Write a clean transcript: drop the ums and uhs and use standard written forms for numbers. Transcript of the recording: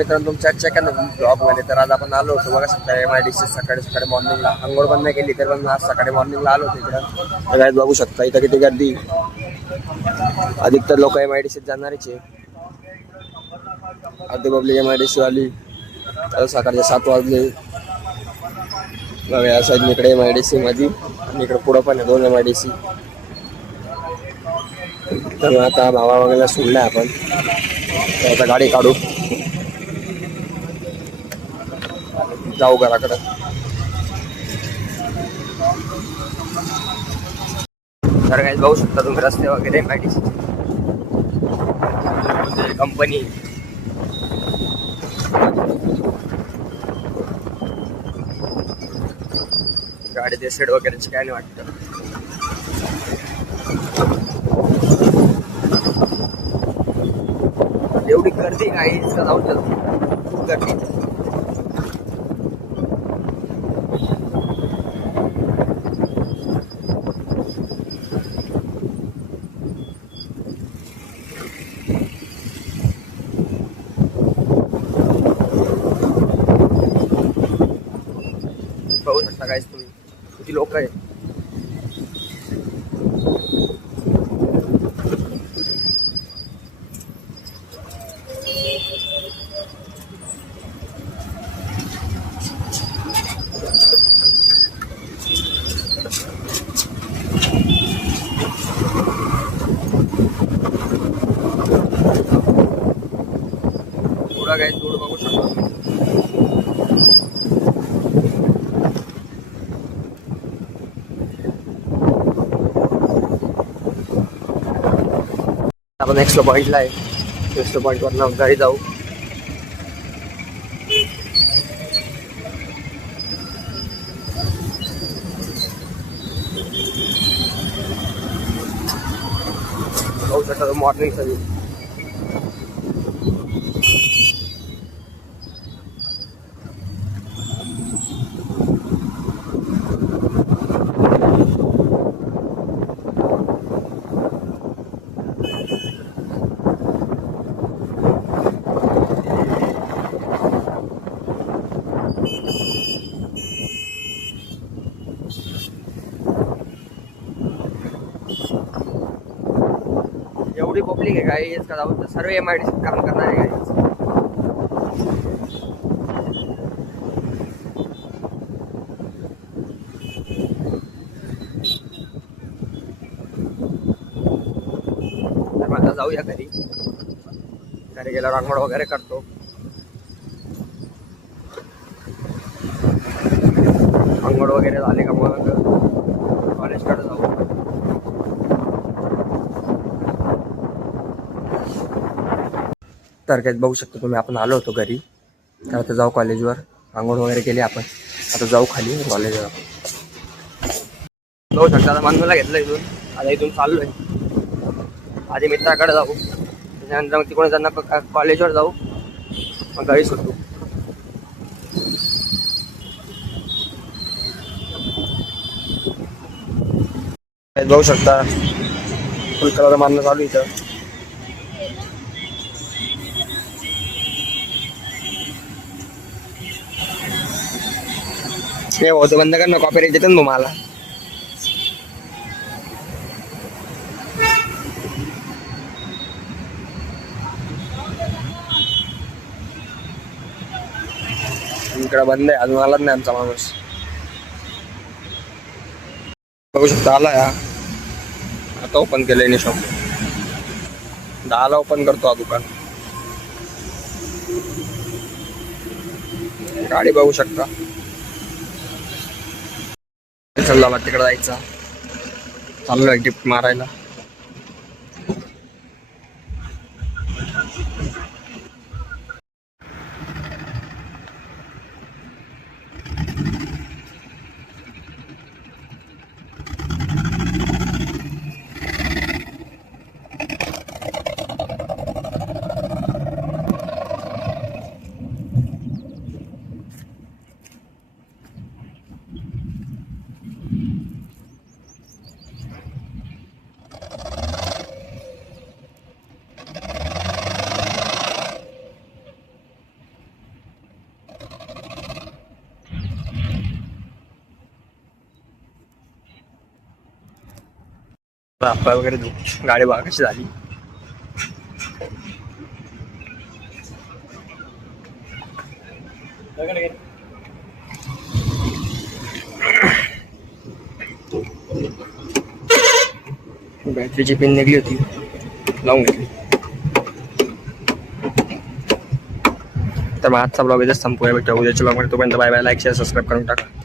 मित्रांनो तुमच्या second blog मध्ये. तर आज आपण आलो होतो बघा सकाळी MIDC सकाळी मॉर्निंगला. अंघोळ पण नाही केली तर पण आज सकाळी मॉर्निंगला आलो होतो इकडं. तर बघू शकता इथं किती गर्दी. अधिकतर लोक MIDC जाणारच आहे. अर्धी पब्लिक MIDC वाली. तर सकाळचे 7 वाजले बघा. या साईड इकडे MIDC मध्ये आणि इकडे पुढं पण आहे 2 MIDC. तर आता भावा वगैरे सोडलाय आपण. आता गाडी काढू जाऊ घराकडं. तर काही बघू शकता तुम्ही रस्ते वगैरे MIDC कंपनी. गाडीचे शेड वगैरेची काय नाही वाटतं. एवढी गर्दी काही जाऊ खूप गर्दी. बघू शकता काय तुम्ही किती लोक आहे. थोडा काय थोडं बघू शकतो. आपण एक्स्ट्रा पॉइंटला आहे. एक्स्ट्रा पॉइंट वरनं गाडी जाऊ. बघू शकता मॉर्निंग सगळी. एवढी पब्लिक आहे गाडी का जाऊ तर सर्व MIDC काम करणार आहे गाडी. तर आता जाऊया घरी. घरी गेल्यावर आंघोळ वगैरे करतो. आंघोळ वगैरे झाले का मग कॉलेजकडे जाऊ. तर काय बघू शकतो तुम्ही आपण आलो होतो घरी. तर आता जाऊ कॉलेजवर. आंघोळ वगैरे केली आपण. आता जाऊ खाली कॉलेजवर. बघू शकता आता मनूला घेतलं इथून. आता इथून चाललोय. आधी मित्राकडे जाऊ त्याच्यानंतर मग तिकडून त्यांना कॉलेजवर जाऊ मग घरी सुटू. बघू शकता फुल कलर मारणं चालू इथं. हे होतं बंद कर ना कॉपीराइट देतात ना मला. इकडं बंद आहे अजून आलाच नाही आमचा माणूस. बघू शकता आला या. आता ओपन केलंय शॉप. 10ला ओपन करतो हा दुकान. गाडी बघू शकता. चला तिकडे जायचा. चाललोय टिप मारायला. हातपाय वगैरे धुवून गाडी बघा कशी झाली. बॅटरीची पिन निघली होती, लावून घेतली. तर मग आजचा ब्लॉग इथेच संपूया. भेटूया उद्याच्या ब्लॉगमध्ये. तोपर्यंत bye bye. Like share subscribe करून टाका.